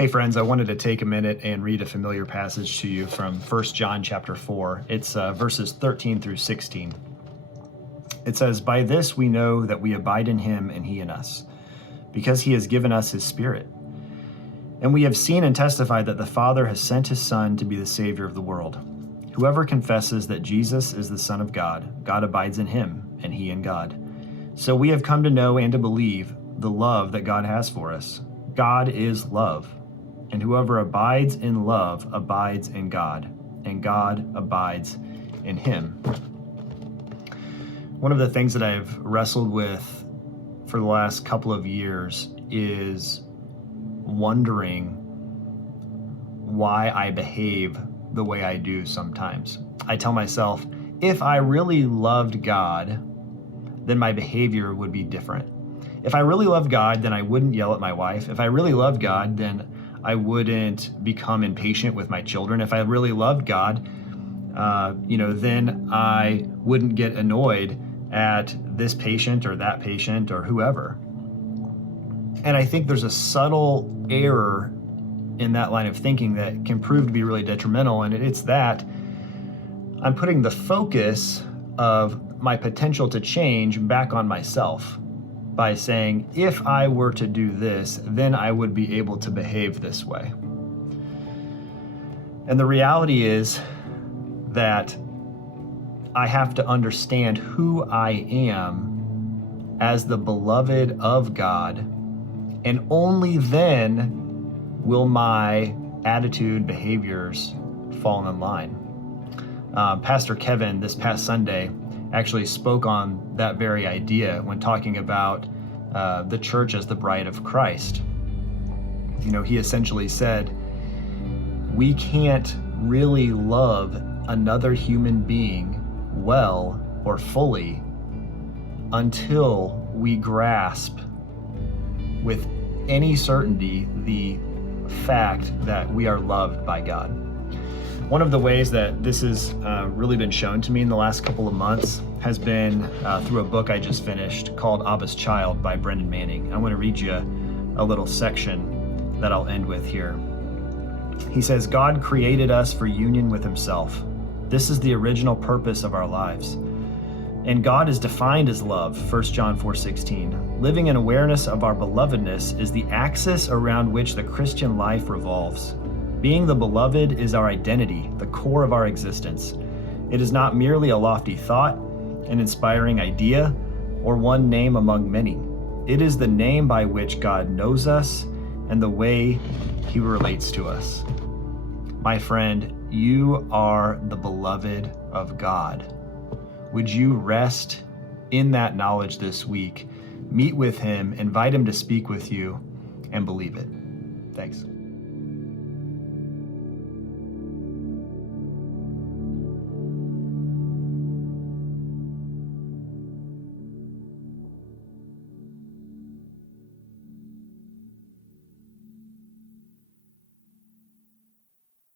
Hey friends, I wanted to take a minute and read a familiar passage to you from 1 John chapter 4. It's verses 13 through 16. It says, "By this we know that we abide in him and he in us, because he has given us his Spirit. And we have seen and testified that the Father has sent his Son to be the Savior of the world. Whoever confesses that Jesus is the Son of God, God abides in him and he in God. So we have come to know and to believe the love that God has for us. God is love. And whoever abides in love abides in God, and God abides in him." One of the things that I've wrestled with for the last couple of years is wondering why I behave the way I do sometimes. I tell myself, if I really loved God, then my behavior would be different. If I really loved God, then I wouldn't yell at my wife. If I really loved God, then I wouldn't become impatient with my children. If I really loved God, then I wouldn't get annoyed at this patient or that patient or whoever. And I think there's a subtle error in that line of thinking that can prove to be really detrimental. And it's that I'm putting the focus of my potential to change back on myself by saying, if I were to do this, then I would be able to behave this way. And the reality is that I have to understand who I am as the beloved of God, and only then will my attitude, behaviors fall in line. Pastor Kevin this past Sunday actually spoke on that very idea when talking about the church as the bride of Christ. He essentially said, we can't really love another human being well or fully until we grasp with any certainty the fact that we are loved by God. One of the ways that this has really been shown to me in the last couple of months has been through a book I just finished called Abba's Child by Brendan Manning. I want to read you a little section that I'll end with here. He says, "God created us for union with himself. This is the original purpose of our lives. And God is defined as love, 1 John 4:16. Living in awareness of our belovedness is the axis around which the Christian life revolves. Being the beloved is our identity, the core of our existence. It is not merely a lofty thought, an inspiring idea, or one name among many. It is the name by which God knows us and the way he relates to us. My friend, you are the beloved of God. Would you rest in that knowledge this week? Meet with him, invite him to speak with you, and believe it. Thanks.